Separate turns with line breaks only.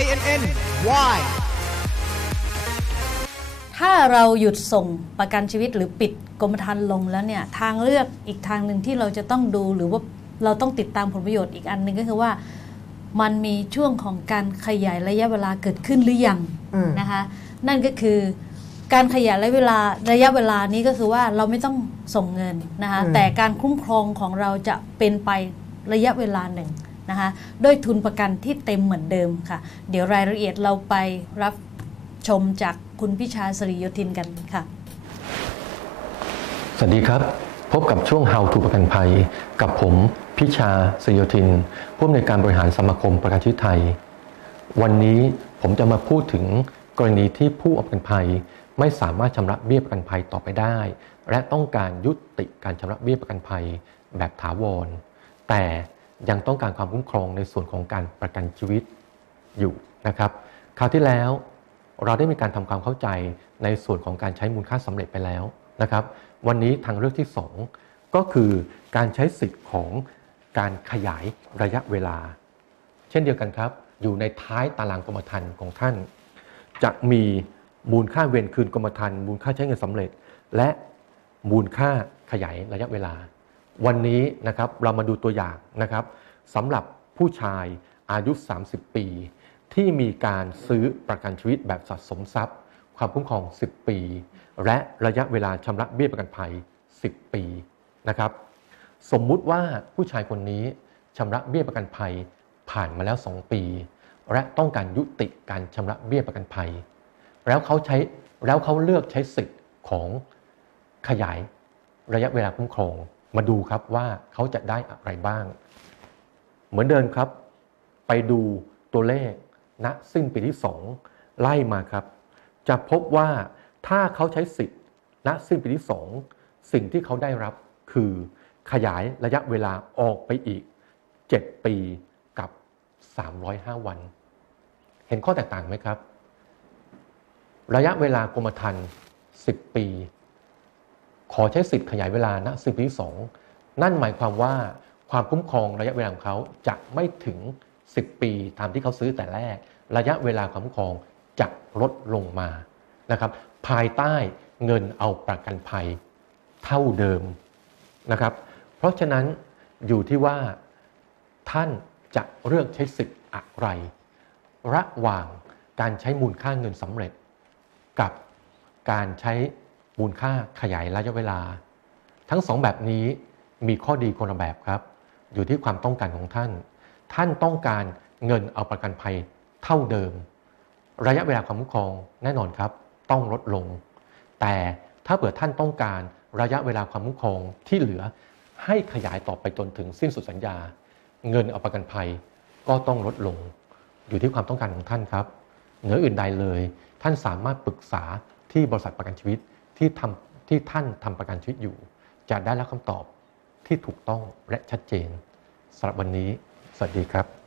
INN Why
ถ้าเราหยุดส่งประกันชีวิตหรือปิดกรมธรรม์ลงแล้วเนี่ยทางเลือกอีกทางหนึ่งที่เราจะต้องดูหรือว่าเราต้องติดตามผลประโยชน์อีกอันหนึ่งก็คือว่ามันมีช่วงของการขยายระยะเวลาเกิดขึ้นหรือยัง
อืม
นะคะนั่นก็คือการขยายระยะเวลาระยะเวลานี้ก็คือว่าเราไม่ต้องส่งเงินนะคะ
อืม
แต่การคุ้มครองของเราจะเป็นไประยะเวลาหนึ่ง นะคะด้วยทุนประกันที่เต็มเหมือนเดิมค่ะ เดี๋ยวรายละเอียดเราไปรับชมจากคุณพิชาสริยธินกันค่ะ
สวัสดีครับ พบกับช่วง How to ประกันภัย กับผมพิชาสยโยธิน ผู้อำนวยการบริหารสมาคมประกันชีวิตไทย วันนี้ผมจะมาพูดถึงกรณีที่ผู้ประกันภัยไม่สามารถชำระเบี้ยประกันภัยต่อไปได้ และต้องการยุติการชำระเบี้ยประกันภัยแบบถาวร แต่ ยังต้องการความคุ้มครองในส่วนของการประกันชีวิตอยู่นะครับคราวที่แล้วเราได้มีการทำความเข้าใจในส่วนของการใช้มูลค่าสำเร็จไปแล้วนะครับวันนี้ทางเลือกที่ 2 ก็คือการใช้สิทธิ์ของการขยายระยะเวลา เช่นเดียวกันครับ อยู่ในท้ายตารางกรมธรรม์ของท่าน จะมีมูลค่าเวรคืนกรมธรรม์มูลค่าใช้เงินสำเร็จ และมูลค่าขยายระยะเวลา วันนี้นะครับเรามาดูตัวอย่างนะครับสำหรับผู้ชายอายุ 30 ปี ที่มีการซื้อประกันชีวิตแบบสะสมทรัพย์ ความคุ้มครอง 10 ปี และระยะเวลาชำระเบี้ยประกันภัย 10 ปีนะครับสมมุติว่าผู้ชายคนนี้ชำระเบี้ยประกันภัยผ่านมาแล้ว 2 ปี และต้องการยุติการชำระเบี้ยประกันภัย แล้วเขาใช้แล้วเขาเลือกใช้สิทธิ์ของขยายระยะเวลาคุ้มครอง มาดูครับว่าเขาจะได้อะไรบ้าง เหมือนเดิมครับ ไปดูตัวเลขณสิ้นปีที่ 2 ไล่มาครับ จะพบว่าถ้าเขาใช้สิทธิ์ณสิ้นปีที่ 2 สิ่งที่เขาได้รับคือขยายระยะเวลาออกไปอีก 7 ปีกับ 305 วัน เห็นข้อแตกต่างไหมครับ ระยะเวลากรมธรรม์10 ปี ขอใช้สิทธิ์ขยายเวลาณสิบปีที่สองนั่นหมายความว่าความคุ้มครองระยะเวลาของเขาจะไม่ถึง 10 ปีตามที่เขาซื้อแต่แรก ระยะเวลาความคุ้มครองจะลดลงมานะครับ ภายใต้เงินเอาประกันภัยเท่าเดิมนะครับ เพราะฉะนั้นอยู่ที่ว่าท่านจะเลือกใช้สิทธิ์อะไร ระหว่างการใช้มูลค่าเงินสำเร็จ กับการใช้ มูลค่าขยายระยะเวลา ทั้งสองแบบนี้มีข้อดีคนละแบบครับ อยู่ที่ความต้องการของท่าน ท่านต้องการเงินเอาประกันภัยเท่าเดิม ระยะเวลาความคุ้มครองแน่นอนครับ ต้องลดลง แต่ถ้าเผื่อท่านต้องการระยะเวลาความคุ้มครองที่เหลือให้ขยายต่อไปจนถึงสิ้นสุดสัญญา เงินเอาประกันภัยก็ต้องลดลง อยู่ที่ความต้องการของท่านครับ เหนืออื่นใดเลย ท่านสามารถปรึกษาที่บริษัทประกันชีวิต ที่ทำที่ท่านทำประกันชีวิตอยู่ จะได้รับคำตอบที่ถูกต้องและชัดเจนสำหรับวันนี้ สวัสดีครับ